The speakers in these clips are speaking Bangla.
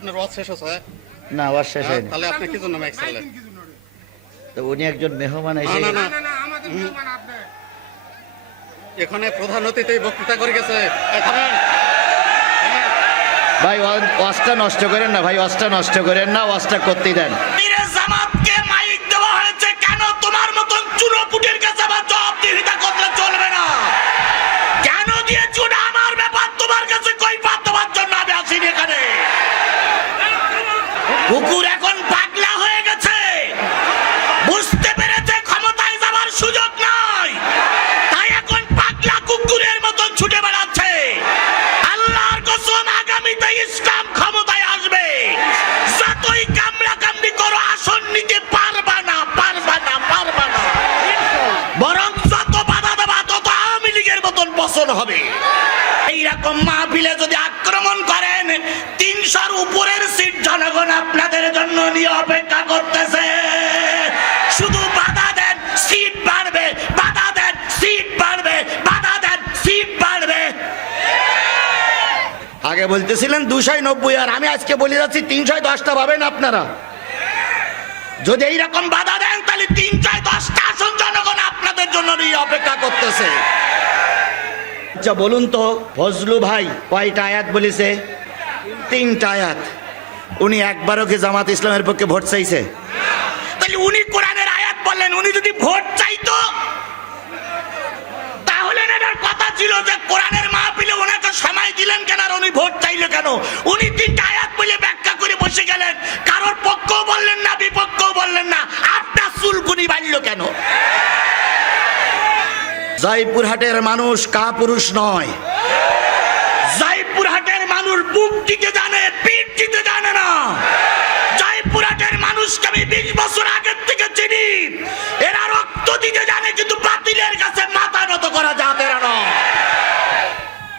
আপনার ওয়াজ শেষ হচ্ছে না ওয়াজ শেষ হয়নি। তাহলে আপনি কি জন্য মাইক চালালেন তো উনি একজন মেহমান এসে না না। না আমাদের মেহমান আপনি। এখানে প্রধান অতিথি বক্তৃতা করে গেছে। থামেন। ভাই ওয়া- ওয়াজটা নষ্ট করেন না ভাই ওয়াজটা নষ্ট করেন না ওয়াজটা করতে দেন। পীরে মতন হবে। এইরকম মাহফিলে যদি আক্রমণ করেন, তিনশোর উপরের সিট জনগণ আপনাদের জন্য নিয়ে অপেক্ষা করতেছে। শুধু বাধা দেন, সিট বাড়বে, বাধা দেন, সিট বাড়বে, বাধা দেন, সিট বাড়বে। আগে বলতেছিলেন দুশোয় নব্বই, আর আমি আজকে বলে যাচ্ছি তিনশোয় দশটা পাবেন আপনারা। যদি এইরকম বাধা দেন, তাহলে তিনশোয় দশটা আসন জনগণ আপনাদের জন্য নিয়ে অপেক্ষা করতেছে। আচ্ছা বলুন তো, ফজলু ভাই কয়টা আয়াত বলেছে? তিনটা আয়াত। উনি একবারও কি জামাত ইসলামের পক্ষে ভোট চাইছে? তাহলে উনি কোরআনের আয়াত বললেন, উনি যদি ভোট চাইতো, তাহলে এনার কথা ছিল যে কোরআনের মাহফিলে ওনাকে সময় দিলেন কেন আর উনি ভোট চাইলে কেন? উনি তিনটা আয়াত বলে ব্যাখ্যা করে বসে গেলেন। কারোর পক্ষও বললেন না, বিপক্ষও বললেন না। আপনার চুলকুনি বাড়লো কেন? জয়পুরহাটের মানুষ কা পুরুষ নয়। জয়পুরহাটের মানুষ বুক দিতে জানে পিঠ দিতে জানে না। জয়পুরহাটের মানুষকে আমি বিশ বছর আগের থেকে চিনি। এরা রক্ত দিতে জানে কিন্তু বাতিলের কাছে মাথা নত করা যাতে না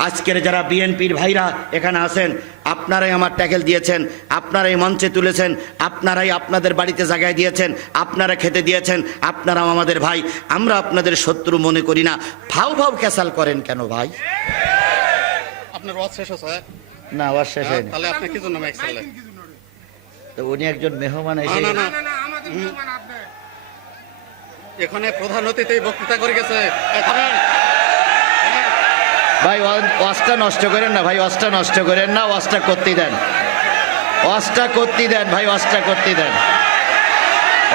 আজকের যারা বিএনপির ভাইরা এখানে আছেন আপনারাই আমার ট্যাকেল দিয়েছেন আপনারাই মঞ্চে তুলেছেন আপনারাই আপনাদের বাড়িতে জায়গায় দিয়েছেন আপনারা খেতে দিয়েছেন আপনারাও আমাদের ভাই। আমরা আপনাদের শত্রু মনে করি না। ফাউ ফাউ ক্যাসাল করেন কেন ভাই? আপনার ওয়াজ শেষ হচ্ছে না ওয়াজ শেষ হয়নি। তাহলে আপনি কি জন্য মাইক চালালেন তো উনি একজন মেহমান এসে না, না না না। আমাদের মেহমান আপনি এখানে প্রধান অতিথি বক্তৃতা করে গেছে। ভাই ওয়া- ওয়াজটা নষ্ট করেন না ভাই, ওয়াজটা নষ্ট করেন না, ওয়াজটা করতে দেন। ওয়াজটা করতে দেন ভাই, ওয়াজটা করতে দেন।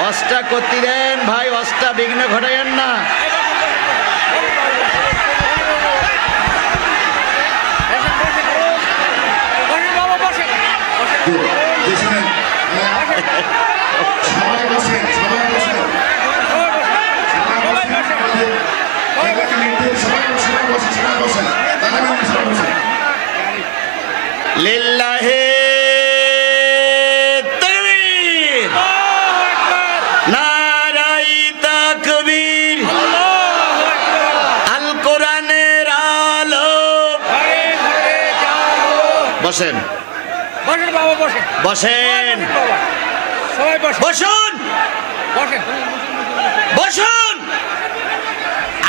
ওয়াজটা করতে দেন ভাই, ওয়াজটা বিঘ্ন ঘটাইয়েন না পেছনে সবাই বসেন সবাই বসেন সবাই বসেন এলাকা নিতে সবাই বসে সবাই বসেন দাদা সবাই বসেন লিল্লাহে বসেন। বসেন বাবা বসেন। বসেন। সবাই বসেন। বসুন। বসেন। বসুন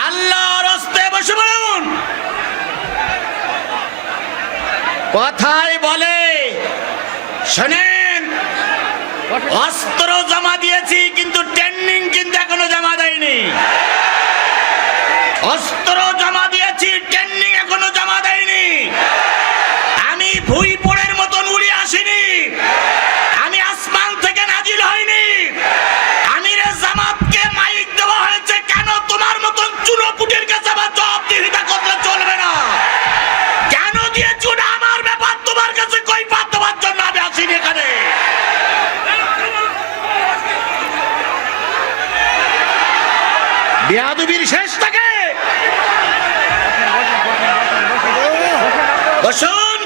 আল্লাহর হস্তে বসে বলুন কথাই বলে। শোনেন, অস্ত্র জমা দিয়েছি, কিন্তু ট্রেনিং কিন্তু এখনও জমা দেয়নি। অস্ত্র জমা দিয়েছি ট্রেনিং এখনও জমা দেয়নি। আমি ভুই পোড়ের মতন উড়ে আসিনি। আমি আসমান থেকে নাজিল হইনি। আমিরে জামাতকে মাইক দেওয়া হয়েছে, কেন তোমার মতন চুনোপুটির কাছে আবার জবাবদিহিতা করলে চলবে না? কেন দিয়েছ বেয়াদুবির শেষ থাকে বসুন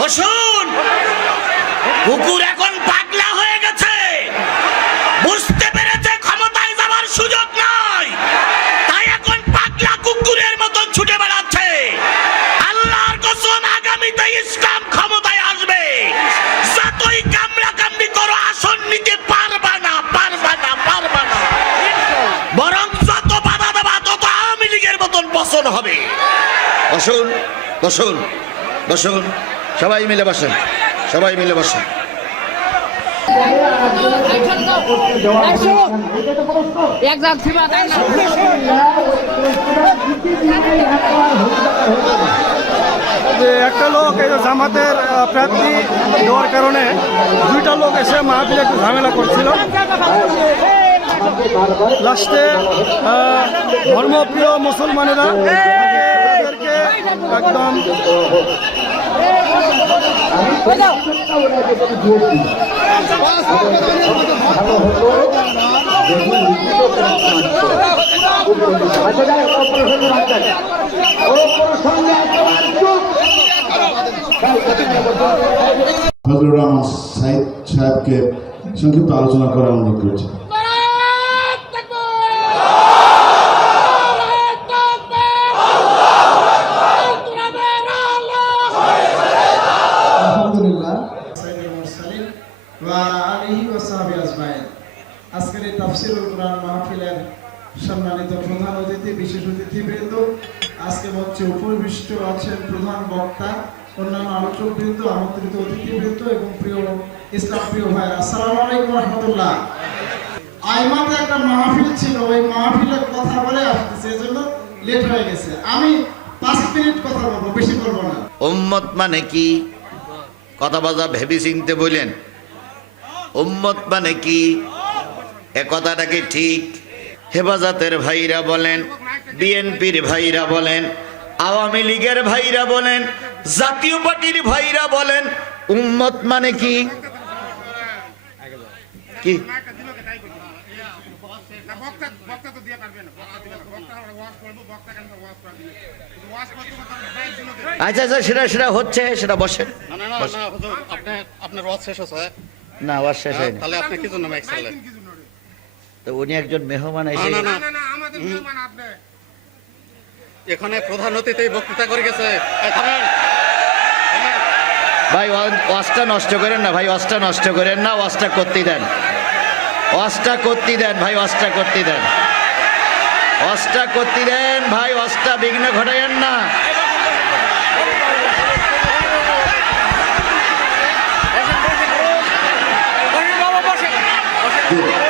বসুন কুকুর এখন বসুন বসুন। সবাই মিলে বসেন, সবাই মিলে বসেন। একটা লোক এই জামাতের প্রার্থী দেওয়ার কারণে দুইটা লোক এসে মাহফিলে একটু ঝামেলা করছিল। লাস্টে ধর্মপ্রিয় মুসলমানেরা একদম। ফজলুর সাহেবকে সংক্ষিপ্ত আলোচনা করে অনুরোধ করছি আলহামদুলিল্লাহ সাইয়্যিদুল মুরসালিন ওয়া আলা আলিহি ওয়া সাহবিহি আজমাইন আজকের এই তাফসীরুল কোরআন মাহফিলের সম্মানিত প্রধান অতিথি বিশেষ অতিথিবৃন্দ আজকে মঞ্চে উপবিষ্ট আছেন প্রধান বক্তা অন্যান্য আলোচকবৃন্দ আমন্ত্রিত অতিথিবৃন্দ এবং প্রিয় মানে কি? কথা বাজা ভেবে চিনতে বললেন উম্মত মানে কি? এ কথাটা কি ঠিক? হেফাজতের ভাইরা বলেন, বিএনপির ভাইরা বলেন, আওয়ামী লীগের ভাইরা বলেন, জাতীয় পার্টির ভাইরা বলেন, উম্মত মানে কি? কি? আচ্ছা আচ্ছা সেটা সেটা হচ্ছে সেটা বসেন না না না না হুজুর আপনি আপনার ওয়াজ শেষ হচ্ছে না আবার শেষ হয়নি। তাহলে আপনি কি জন্য মাইক চালালেন তো উনি একজন মেহমান না এসে না এখানে প্রধান অতিথি বক্তৃতা করে গেছে। থামেন। ভাই ওয়া- ওয়াজটা নষ্ট করেন না ভাই ওয়াজটা নষ্ট করেন না ওয়াজটা করতে দেন। ওয়াজটা করতে দেন ভাই অষ্টা করতে দেন। অষ্টা করতে দেন ভাই অষ্টা বিঘ্ন ঘটাইয়েন না। বসেন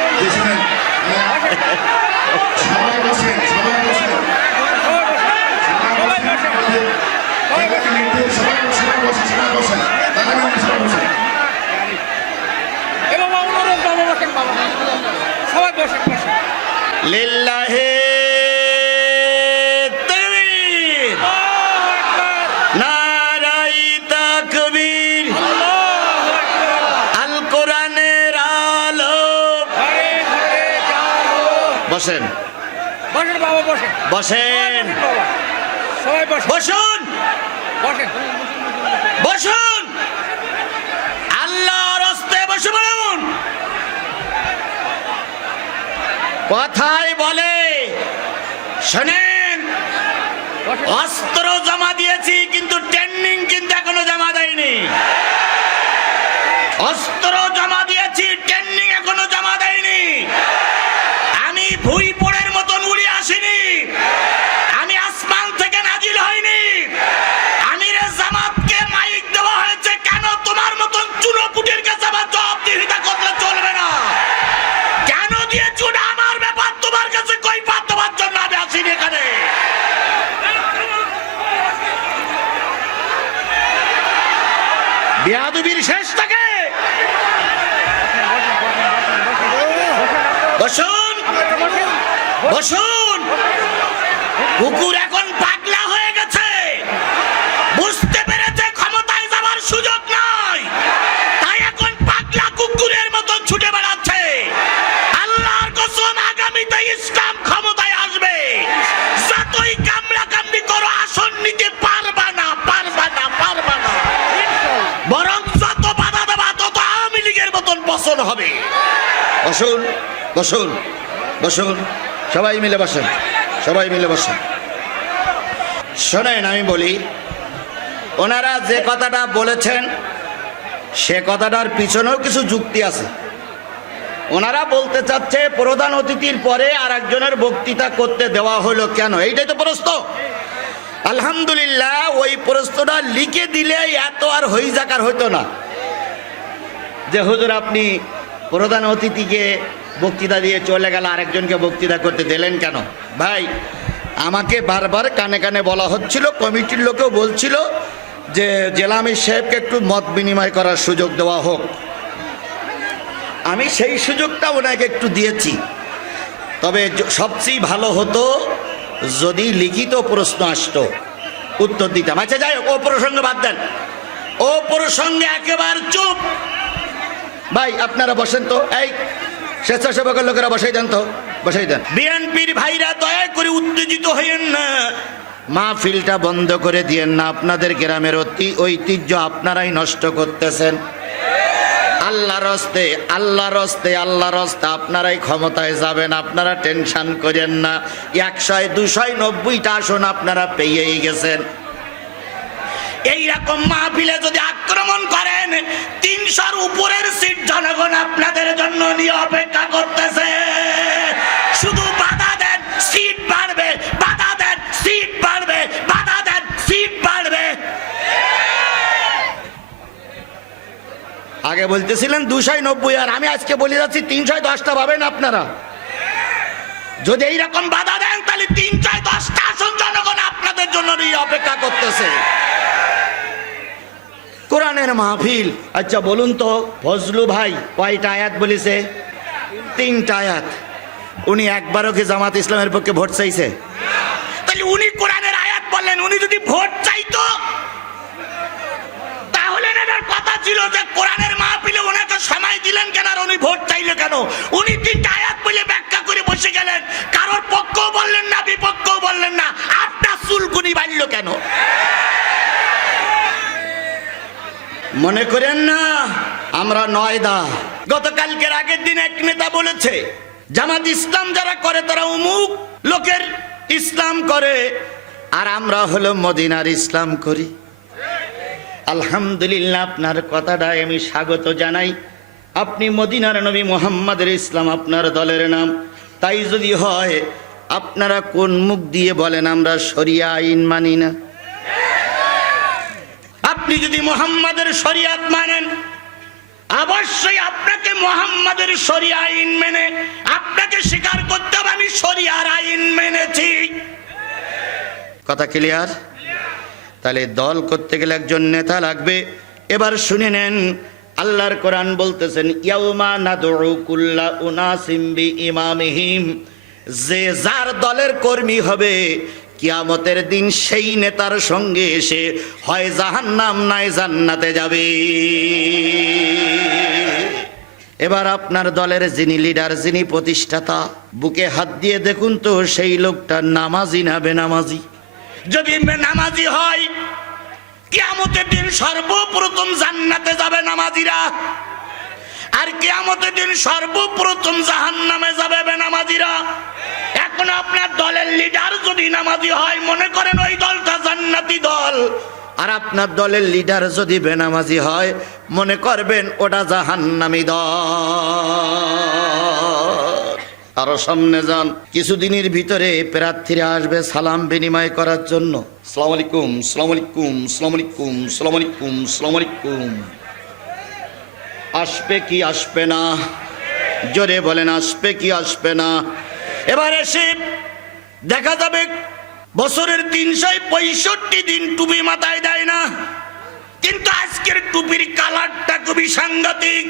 যাও বসেন বসেন বাবা বসেন বসেন বাবা সবাই বসেন। বসুন। বসেন। বসুন আল্লাহর হস্তে বসে বলুন কথাই বলে শোনেন অস্ত্র জমা দিয়েছি কিন্তু ট্রেনিং কিন্তু এখনও জমা দেয়নি। অস্ত্র জমা বসুন। কুকুর এখন পাগলা হয়ে গেছে। বুঝতে পেরেছে ক্ষমতায় যাওয়ার সুযোগ নাই। তাই এখন পাগলা কুকুরের মতন ছুটে বেড়াচ্ছে। আল্লাহর কসম, আগামীতে ইসলাম ক্ষমতায় আসবে। যতই কামড়া কামড়ি করো আসন নিতে পারবা না পারবা না পারবা না। বরং যত বাধা দেবা, তত আওয়ামী লীগের মতন বসন হবে। বসুন বসুন বসুন। সবাই মিলে বসেন, সবাই মিলে বসেন। শোনেন, আমি বলি, ওনারা যে কথাটা বলেছেন, সে কথাটার পিছনেও কিছু যুক্তি আছে। ওনারা বলতে চাচ্ছে, প্রধান অতিথির পরে আর একজনের বক্তৃতা করতে দেওয়া হলো কেন? এইটাই তো প্রশ্ন। আলহামদুলিল্লাহ, ওই প্রশ্নটা লিখে দিলে এত আর হই জাকার হইতো না। যে হুজুর, আপনি প্রধান অতিথিকে বক্তৃতা দিয়ে চলে গেল, আরেকজনকে বক্তৃতা করতে দিলেন কেন? ভাই, আমাকে বারবার কানে কানে বলা হচ্ছিল, কমিটির লোকেও বলছিল যে জেলা আমির সাহেবকে একটু মত বিনিময় করার সুযোগ দেওয়া হোক। আমি সেই সুযোগটা ওনাকে একটু দিয়েছি। তবে সবচেয়ে ভালো হতো যদি লিখিত প্রশ্ন আসতো, উত্তর দিতাম। আচ্ছা যাই হোক ও প্রসঙ্গে বাদ দেন। ও প্রসঙ্গে একেবারে চুপ। ভাই, আপনারা বসেন তো। এই স্বেচ্ছাসেবকের লোকেরা বসাই দেন তো বসাই দেন। বিএনপির ভাইরা দয়া করে উত্তেজিত হইয়েন না। মাহফিলটা বন্ধ করে দিয়েন না আপনাদের গ্রামের অতি ঐতিহ্য আপনারাই নষ্ট করতেছেন। আল্লাহর রস্তে আল্লাহর রস্তে আল্লাহর রস্তে আপনারাই ক্ষমতায় যাবেন আপনারা টেনশন করেন না। একশয় দুশয় নব্বইটা আসন আপনারা পেয়েই গেছেন। এইরকম মাহফিলে যদি আক্রমণ করেন, তিনশোর উপরের সিট জনগণ আপনাদের জন্য নিয়ে অপেক্ষা করতেছে। শুধু বাধা দেন, সিট বাড়বে, বাধা দেন, সিট বাড়বে, বাধা দেন, সিট বাড়বে। আগে বলতেছিলেন দুশয় নব্বই, আর আমি আজকে বলে যাচ্ছি তিনশয় দশটা পাবেন আপনারা। যদি এইরকম বাধা দেন, তাহলে তিনশো দশটা জন্য অপেক্ষা করতেছে। কোরআনের মাহফিল আচ্ছা বলুন তো, ফজলু ভাই কয়টা আয়াত বলেছে? তিনটা আয়াত। উনি একবারও কি জামাত ইসলামের পক্ষে ভোট চাইছে? তাহলে উনি কোরআনের আয়াত বললেন, উনি যদি ভোট চাইতো করেন না, আমরা নয়দা গতকালকের আগের দিন এক নেতা বলেছে, জামাত ইসলাম যারা করে তারা অমুক লোকের ইসলাম করে, আর আমরা হলো মদিনার ইসলাম করি। আলহামদুলিল্লাহ, আপনার কথাটা আমি স্বাগত জানাই। আপনি মদিনার নবী মোহাম্মদের ইসলাম, আপনার দলের নাম। তাই যদি হয়, আপনারা কোন মুখ দিয়ে বলেন, আমরা শরিয়া আইন মানি না। আপনি যদি মোহাম্মদের শরিয়াত মানেন, অবশ্যই আপনাকে মোহাম্মদের শরিয়া আইন মেনে, আপনাকে স্বীকার করতে হবে, আমি শরিয়ার আইন মেনেছি। কথা ক্লিয়ার তাহলে দল করতে গেলে একজন নেতা লাগবে। এবার শুনে নেন, আল্লাহর কোরআন বলতেছেন, ইয়াউমা নাদউ কুল্লা উনাসিম বি ইমামিহিম যে যার দলের কর্মী হবে কিয়ামতের দিন সেই নেতার সঙ্গে এসে হয় জাহান্নাম, নাই জান্নাতে যাবে। এবার আপনার দলের যিনি লিডার, যিনি প্রতিষ্ঠাতা, বুকে হাত দিয়ে দেখুন তো, সেই লোকটা নামাজি না বেনামাজি? যদি নামাজি হয়, কিয়ামতের দিন সর্বপ্রথম জান্নাতে যাবে নামাজিরা। আর কিয়ামতের দিন সর্বপ্রথম জাহান্নামে যাবে বেনামাজিরা। এখন আপনার দলের লিডার যদি নামাজি হয়, মনে করেন ওই দলটা জান্নাতি দল। আর আপনার দলের লিডার যদি বেনামাজি হয়, মনে করবেন ওটা জাহান্নামি দল। আরও সামনে যান। কিছুদিনের ভিতরে প্রার্থীরা আসবে সালাম বিনিময় করার জন্য। সালাম আলাইকুম সালাম আলাইকুম সালাম আলাইকুম সালাম আলাইকুম সালাম আলাইকুম। আসবে কি আসবে না? জোরে বলেন, আসবে কি আসবে না? এবার এসে দেখা যাবে, বছরের তিনশো পঁয়ষট্টি দিন টুপি মাথায় দেয় না। কিন্তু আজকের টুপির কালারটা খুবই সাংঘাতিক।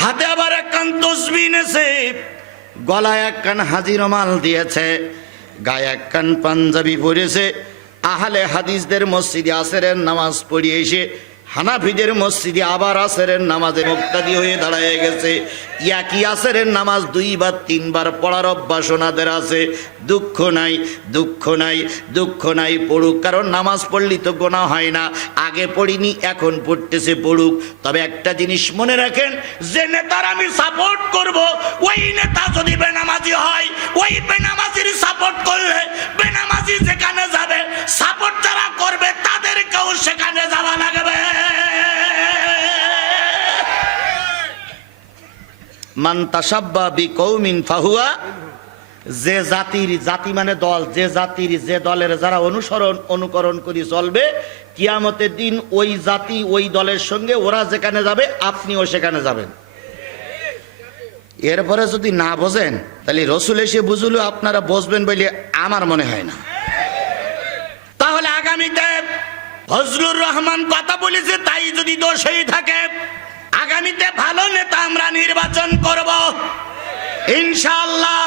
হাতে আবার একখান তসবি নেছে গলায় একখান হাজির মাল দিয়েছে, গায়ে একখান পাঞ্জাবি পরেছে। আহলে হাদিসদের মসজিদে আসরের নামাজ পড়িয়ে এসে হানাফিদের মসজিদে আবার আসরের নামাজে মুক্তাদি হয়ে দাঁড়ায় গেছে। ইয়াকি আসরের নামাজ দুইবার, তিনবার পড়ার অভ্যাস ওনাদের আছে। দুঃখ নাই দুঃখ নাই দুঃখ নাই পড়ুক, কারণ নামাজ পড়লি তো গোনা হয় না। আগে পড়িনি, এখন পড়তেছে পড়ুক। তবে একটা জিনিস মনে রাখেন, যে নেতার আমি সাপোর্ট করব, ওই নেতা যদি বেনামাজি হয়, ওই বেনামাজির সাপোর্ট করলে বেনামাজি যেখানে যাবে সাপোর্ট যারা করবে, তাদেরকেও সেখানে যাওয়া লাগবে। মান তাসাব্বা বি কৌমিন ফাহুয়া, যে জাতির জাতি মানে দল, যে জাতির যে দলের যারা অনুসরণ, অনুকরণ করে চলবে, কিয়ামতের দিন ওই জাতি, ওই দলের সঙ্গে ওরা যেখানে যাবে, আপনিও সেখানে যাবেন। এরপরে যদি না বোঝেন, তাহলে রসুল এসে বুঝলো, আপনারা বসবেন বলে আমার মনে হয় না। তাহলে আগামীতে ফজলুর রহমান কথা বলেছে, তাই যদি দোষ হয়ে থাকে আগামীতে ভালো নেতা আমরা নির্বাচন করব। ইনশাল্লাহ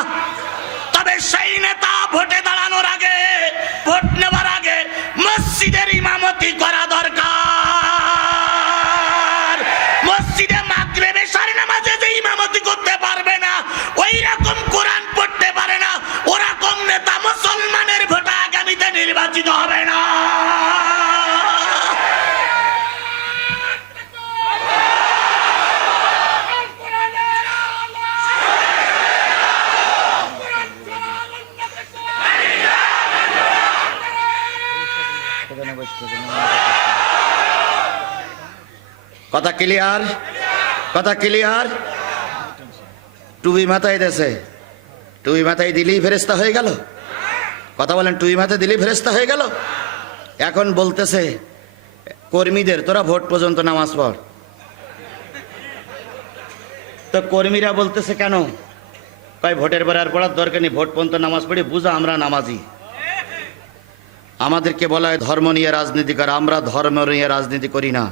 তবে সেই নেতা ভোটে দাঁড়ানোর আগে, ভোট নেবার আগে মসজিদের ইমামতি করা দরকার। মসজিদে মাগরিবে সারি নামাজে যে ইমামতি করতে পারবে না ওই রকম কোরআন পড়তে পারে না, ওরকম নেতা মুসলমানের ভোটে আগামীতে নির্বাচিত হবে না। কথা ক্লিয়ার? কথা ক্লিয়ার? টুবি মাথায় দেশে টুবি মাথায় দিলেই ফেরেস্তা হয়ে গেল। কথা বলেন, টুবি মাথায় দিলেই ফেরেস্তা হয়ে গেল? এখন বলতেছে, কর্মীদের, তোরা ভোট পর্যন্ত নামাজ পড়। তো কর্মীরা বলতেছে কেন? ভাই ভোটের পরে আর পড়ার দরকার নেই, ভোট পর্যন্ত নামাজ পড়ি, বুঝা আমরা নামাজি। আমাদেরকে বলা হয় ধর্ম নিয়ে রাজনীতি করে, আমরা ধর্ম নিয়ে রাজনীতি করি না।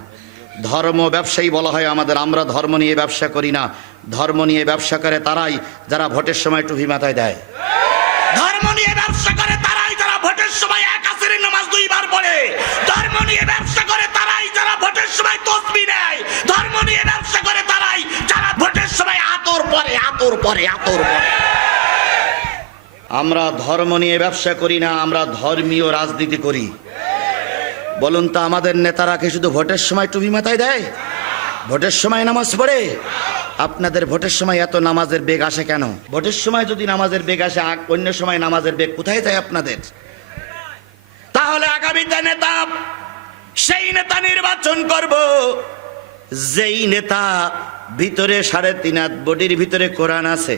ধর্ম ব্যবসায়ী বলা হয় আমাদের, আমরা ধর্ম নিয়ে ব্যবসা করি না। ধর্ম নিয়ে ব্যবসা করে তারাই যারা ভোটের সময় টুপি মাথায় দেয়। ধর্ম নিয়ে ব্যবসা করে তারাই যারা ভোটের সময় এক আসের নামাজ দুইবার পড়ে। ধর্ম নিয়ে ব্যবসা করে তারাই যারা ভোটের সময় তসবি নেয়। ধর্ম নিয়ে ব্যবসা করে তারাই যারা ভোটের সময় আতর পরে আতর পরে আতর পরে। আমরা ধর্ম নিয়ে ব্যবসা করি না, আমরা ধর্মীয় রাজনীতি করি। বলুন তো, আমাদের নেতারা কি শুধু ভোটের সময় টুপি মাথায় দেয়? ভোটের সময় নামাজ পড়ে? আপনাদের ভোটের সময় এত নামাজের বেগ আসে কেন? ভোটের সময় যদি নামাজের বেগ আসে অন্য সময় নামাজের বেগ কোথায় যায় আপনাদের? তাহলে আগামীতে নেতা, সেই নেতা নির্বাচন করব। যেই নেতা ভিতরে সাড়ে তিন বডির ভিতরে কোরআন আছে,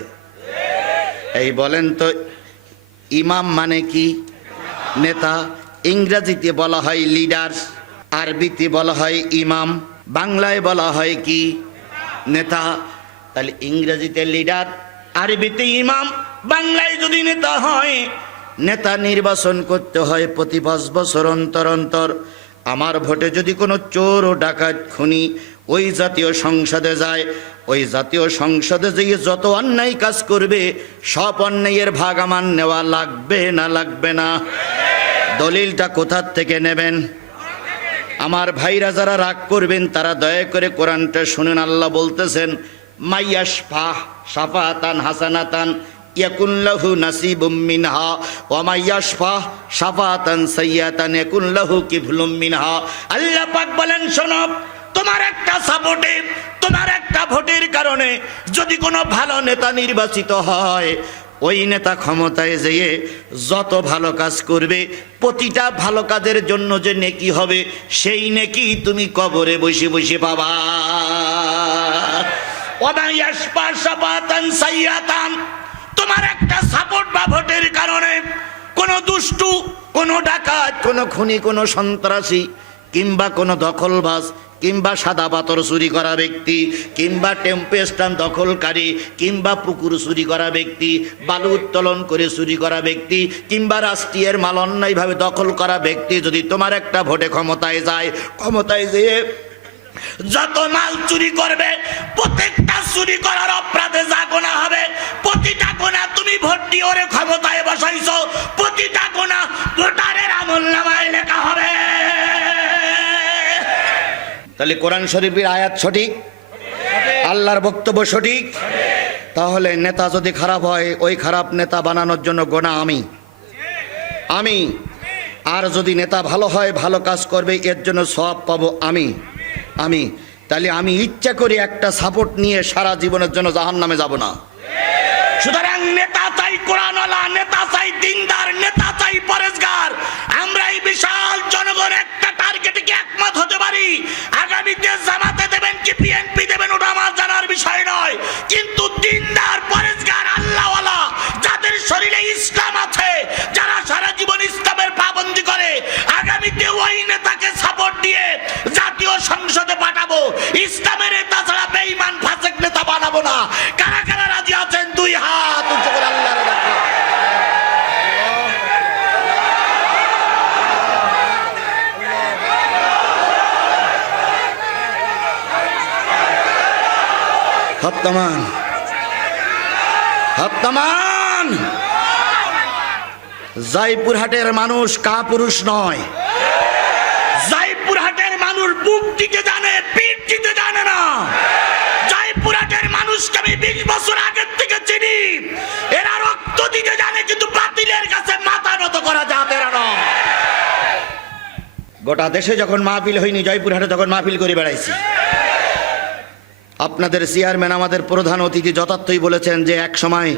এই বলেন তো ইমাম মানে কি? নেতা। ইংরেজিতে বলা হয় লিডার, আরবিতে বলা হয় ইমাম, বাংলায় বলা হয় কি? নেতা। তাহলে ইংরেজিতে লিডার, আরবিতে ইমাম, বাংলায় যদি নেতা হয়, নেতা নির্বাচন করতে হয় প্রতি পাঁচ বছর অন্তর অন্তর। আমার ভোটে যদি কোনো চোর ও ডাকাত খুনি ওই জাতীয় সংসদে যায় ওই জাতীয় সংসদে যেয়ে যত অন্যায় কাজ করবে, সব অন্যায়ের ভাগ আমার নেওয়া লাগবে না লাগবে না। দলিলটা কোথার থেকে নেবেন? আমার ভাইরা যারা রাগ করবেন, তারা দয়া করে কোরআনটা শুনেন। আল্লাহ বলতেছেন মাইয়াস ফাহ সাফাতান হাসানাতান ইয়াকুল্লাহু নাসিবুম মিনহা, ওয়া মাইয়াস ফাহ সাফাতান সাইয়াতান ইয়াকুল্লাহু কিফলুম মিনহা। আল্লাহ পাক বলেন, শোনো তোমার একটা সাপোর্টে তোমার একটা ভোটের কারণে যদি কোনো ভালো নেতা নির্বাচিত হয়, ওই নেতা ক্ষমতায় যেয়ে যত ভালো কাজ করবে, প্রতিটা ভালো কাজের জন্য যে নেকি হবে, সেই নেকি তুমি কবরে বসে বসে পাবা। তোমার একটা সাপোর্ট বা ভোটের কারণে কোনো দুষ্টু, কোনো ডাকাত, কোনো খুনি, কোনো সন্ত্রাসী কিংবা কোনো দখলবাজ কিংবা সাদা পাথর চুরি করা ব্যক্তি, কিংবা টেম্পো স্ট্যান্ড দখলকারী, কিংবা পুকুর চুরি করা ব্যক্তি, বালু উত্তোলন করে চুরি করা ব্যক্তি, কিংবা রাষ্ট্রীয়ের মাল অন্যায়ভাবে দখল করা ব্যক্তি যদি তোমার একটা ভোটে ক্ষমতায় যায়, ক্ষমতায় যেয়ে যত মাল চুরি করবে, প্রত্যেকটা চুরি করার অপরাধে যা গোনা হবে, প্রতিটা গোনা তুমি ভোট দিয়ে ওরে ক্ষমতায় বসাইছো, প্রতিটা গোনা ভোটারের আমল নামায় লেখা হবে। তাহলে কোরআন শরীফের আয়াত সঠিক? আল্লাহর বক্তব্য সঠিক? তাহলে নেতা যদি খারাপ হয়, ওই খারাপ নেতা বানানোর জন্য গোনা আমি। আমি। আর যদি নেতা ভালো হয়, ভালো কাজ করবে, এর জন্য সব পাবো আমি। আমি। তাহলে আমি ইচ্ছা করি একটা সাপোর্ট নিয়ে সারা জীবনের জন্য জাহান নামে যাব না। সুতরাং নেতা চাই কোরআনওয়ালা, নেতা চাই দিনদার, নেতা চাই পরেশগার। আমরা এই বিশাল জনগণ একটা থেকে টিকে একমত হতে পারি। আগামীতে জামাতে দেবেন কি বিএনপি দেবেন ওটা আমার জানার বিষয় নয়। কিন্তু দিনদার পরেজগার আল্লাহওয়ালা, যাদের শরীরে ইসলাম আছে, যারা সারা জীবন ইসলামের পাবন্দি করে, আগামীতে ওই নেতাকে সাপোর্ট দিয়ে জাতীয় সংসদে পাঠাবো। ইসলামের নেতা ছাড়া বেঈমান, ফাসেক নেতা বানাবো না। কারা কারা রাজি আছেন? দুই হাত আল্লাহ হত্যামান হত্যামান জয়পুরহাটের মানুষ কা পুরুষ নয়। জয়পুরহাটের মানুষ বুক দিতে জানে, পিঠ দিতে জানে না। জয়পুরহাটের মানুষকে আমি বিশ বছর আগের থেকে চিনি। এরা রক্ত দিতে জানে, কিন্তু বাতিলের কাছে মাথা নত করা যাবে না। গোটা দেশে যখন মাহফিল হয়নি, জয়পুরহাটে তখন মাহফিল করে বেড়াইছি। আপনাদের চেয়ারম্যান আমাদের প্রধান অতিথি যথার্থই বলেছেন যে এক সময়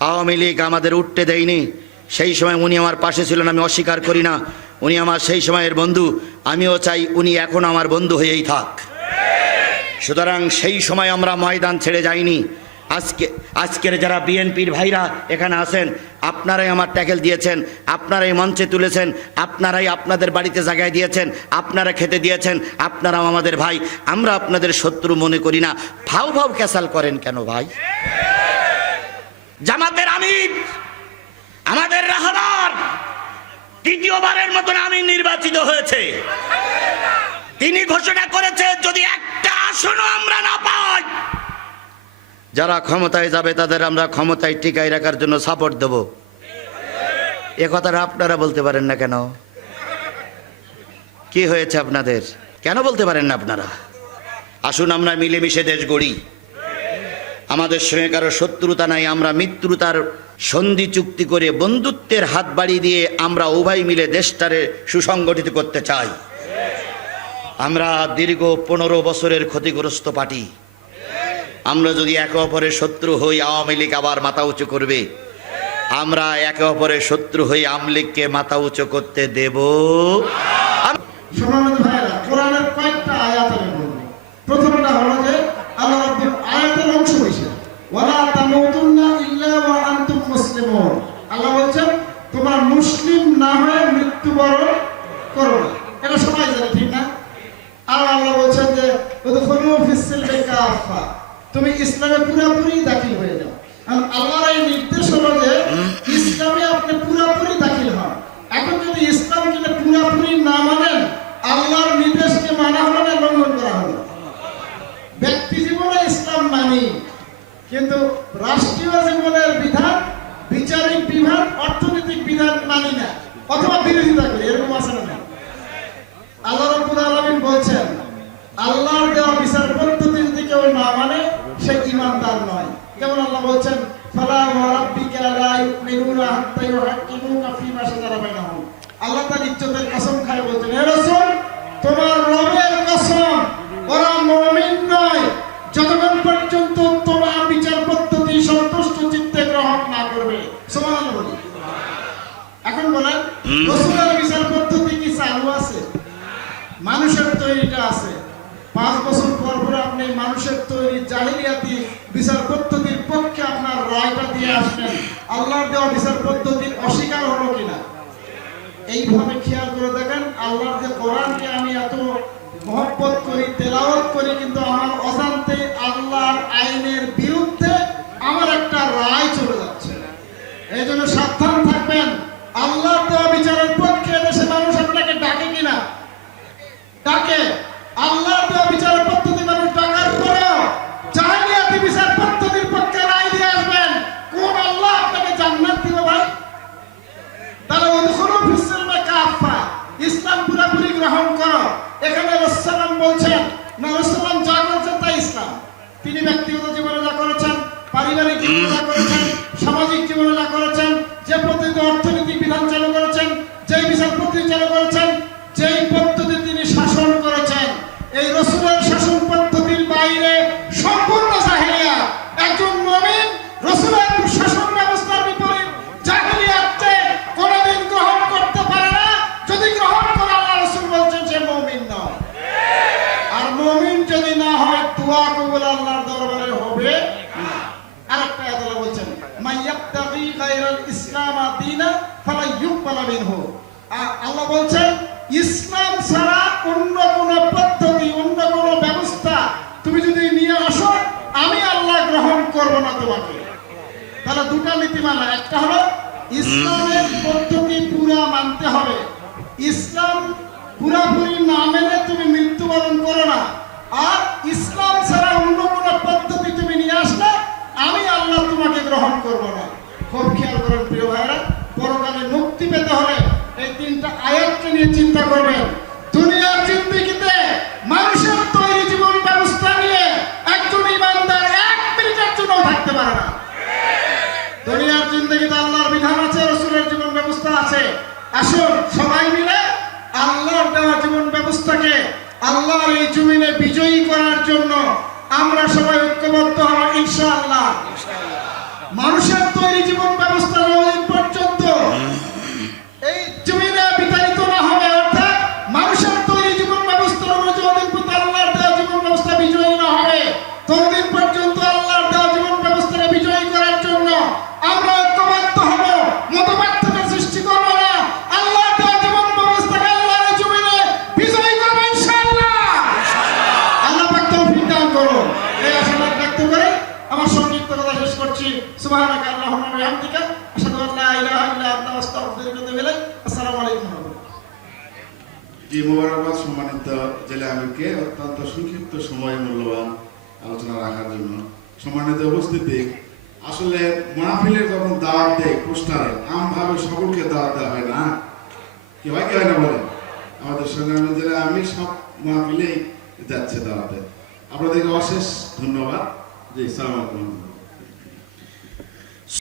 আওয়ামী লীগ আমাদের উঠতে দেয়নি। সেই সময় উনি আমার পাশে ছিলেন, আমি অস্বীকার করি না। উনি আমার সেই সময়ের বন্ধু, আমিও চাই উনি এখন আমার বন্ধু হয়েই থাক। সুতরাং সেই সময় আমরা ময়দান ছেড়ে যাইনি। আজকে, আজকের যারা বিএনপির ভাইরা এখানে আছেন, আপনারাই আমার ট্যাকেল দিয়েছেন, আপনারাই মঞ্চে তুলেছেন, আপনারাই আপনাদের বাড়িতে জায়গায় দিয়েছেন, আপনারা খেতে দিয়েছেন, আপনারাও আমাদের ভাই। আমরা আপনাদের শত্রু মনে করি না। ভাও ভাও ক্যাসাল করেন কেন ভাই? জামাতের আমির, আমাদের রাহবার তৃতীয়বারের মতন আমি নির্বাচিত হয়েছে। তিনি ঘোষণা করেছে, যদি একটা আসনও আমরা না পাই যারা ক্ষমতায় যাবে, তাদের আমরা ক্ষমতায় টিকায় রাখার জন্য সাপোর্ট দেব। এ কথাটা আপনারা বলতে পারেন না কেন? কি হয়েছে আপনাদের? কেন বলতে পারেন না আপনারা? আসুন আমরা মিলেমিশে দেশ গড়ি। আমাদের সঙ্গে কারও শত্রুতা নাই, আমরা মিত্রতার সন্ধি চুক্তি করে বন্ধুত্বের হাত বাড়িয়ে দিয়ে আমরা উভয় মিলে দেশটারে সুসংগঠিত করতে চাই। আমরা দীর্ঘ পনেরো বছরের ক্ষতিগ্রস্ত পার্টি। আমরা যদি একে অপরের শত্রু হই, আওয়ামী লীগ আবার মাথা উঁচু করবে। আমরা একে অপরের শত্রু হই, আওয়ামী লীগকে মাথা উঁচু করতে দেব সম্মানিত ভাইয়েরা কোরআনের কয়েকটা আয়াত আমি বলব প্রথমটা হলো যে আল্লাহ রাব্বুল আয়াতের অংশ হইছে ওয়ালা তামুতুন্না ইল্লা ওয়া আনতুম মুসলিমুন আল্লাহ বলছেন তোমরা মুসলিম না হয়ে মৃত্যুবরণ করো না এটা সবাই জানে ঠিক না আর আল্লাহ বলছেন যে উদখুলু ফিস সিলমি কাফা তুমি ইসলামে পুরোপুরি দাখিল হয়ে যাও। কারণ আল্লাহর এই নির্দেশ হলো যে ইসলামে আপনি পুরোপুরি দাখিল হন। এখন যদি ইসলামকে পুরোপুরি না মানেন, আল্লাহর নির্দেশকে মানা হলো না, লঙ্ঘন করা হলো ব্যক্তি জীবনে ইসলাম মানি, কিন্তু রাষ্ট্রীয় জীবনের বিধান, বিচারিক বিধান, অর্থনৈতিক বিধান মানি না, অথবা বিরোধিতা করি এরকম আছে না নাই? আল্লাহ রাব্বুল আলামিন বলছেন আল্লাহর দেওয়া বিচার পদ্ধতি যদি কেউ না মানে সে ইমানদার নয় যেমন আল্লাহ বলছেন ফালা ওয়া রাব্বিকা লা ইউমিনুনা হাত্তা শাজারা বাইনাহুম আল্লাহ তার ইজ্জতের কসম খায় বলছেন হে রাসূল তোমার রবের কসম ওরা মুমিন নয়। যতক্ষণ পর্যন্ত তোমার বিচার পদ্ধতি সন্তুষ্ট চিত্তে গ্রহণ না করবে। সুবহানাল্লাহ বলি। এখন বলেন রসুলের বিচার পদ্ধতি কি চালু আছে? মানুষের তৈরিটা আছে। পাঁচ বছর পর পর আপনি মানুষের তৈরি জাহিলিয়াতি বিচার পদ্ধতির পক্ষে আপনার রায়টা দিয়ে আসবেন। আল্লাহর দেওয়া বিচার পদ্ধতির অস্বীকার হলো কিনা? এইভাবে খেয়াল করে দেখেন, আল্লাহর যে কোরআনকে আমি এত মহব্বত করি, তেলাওয়াত করি, কিন্তু আমার অজান্তে আল্লাহর আইনের বিরুদ্ধে আমার একটা রায় চলে যাচ্ছে। এই জন্য সাবধান থাকবেন। আল্লাহর দেওয়া বিচারের পক্ষে দেশে মানুষ আপনাকে ডাকে কিনা? ডাকে। আল্লাহর দেওয়া বিচারের পদ্ধতি মানুষ ডাকার পরেও জাহিলিয়াতি বিচার পদ্ধতির পক্ষে রায় দিয়ে আসবেন কোন আল্লাহ আপনাকে জান্নাত দিবে ভাই তাহলে উদখুলু ফিস-সিলমি কাফা ইসলাম পুরোপুরি গ্রহণ করো এখানে রাসূলুল্লাহ বলছেন না রাসূলুল্লাহ যা করেছেন তাই ইসলাম তিনি ব্যক্তিগত জীবনে যা করেছেন, পারিবারিক জীবনে যা করেছেন, সামাজিক জীবনে যা করেছেন, যে পদ্ধতি অর্থনৈতিক বিধান চালু করেছেন, যেই বিচার প্রতি চালু করেছেন, যেই পদ্ধতি তিনি শাসন করেছেন এই রসুলের শাসন পদ্ধতির বাইরে সম্পূর্ণ জাহেলিয়া একজন মুমিন রসুলের শাসন ব্যবস্থার বিপরীত জাহেলিয়াতকে কোনোদিন গ্রহণ করতে পারে না যদি গ্রহণ করে আল্লাহ রসুল বলছেন সে মুমিন নয় আর মুমিন যদি না হয় দোয়া কবুল আল্লাহর দরবারে হবে না আরেকটা আয়াত বলছেন মাইয়াবতাগি আল্লাহ বলছেন, ইসলাম ছাড়া অন্য কোন পদ্ধতি, অন্য কোন ব্যবস্থা তুমি যদি নিয়ে আসো, আমি আল্লাহ গ্রহণ করব না তোমাকে। তাহলে দুটা নীতিমালা। একটা হলো, ইসলামের পদ্ধতি পুরা মানতে হবে। ইসলাম পুরাপুরি না মেনে তুমি মৃত্যুবরণ করো না। আর ইসলাম ছাড়া অন্য কোনো পদ্ধতি তুমি নিয়ে আসলে আমি আল্লাহ তোমাকে গ্রহণ করব না খুব খেয়াল করেন প্রিয় ভাইরা পরকালে মুক্তি পেতে হলে এই তিনটা আয়াতকে নিয়ে চিন্তা করবেন। দুনিয়ার জিন্দিগিতে মানুষের তৈরি জীবন ব্যবস্থা নিয়ে একজন ইমানদার এক মিনিটের জন্য থাকতে পারে না। দুনিয়ার জিন্দগিতে আল্লাহর বিধান আছে, রসুলের জীবন ব্যবস্থা আছে। আসুন সবাই মিলে আল্লাহর দেওয়া জীবন ব্যবস্থাকে আল্লাহর এই জমিনে বিজয়ী করার জন্য আমরা সবাই ঐক্যবদ্ধ হব, ইনশাআল্লাহ। মানুষের তৈরি জীবন ব্যবস্থা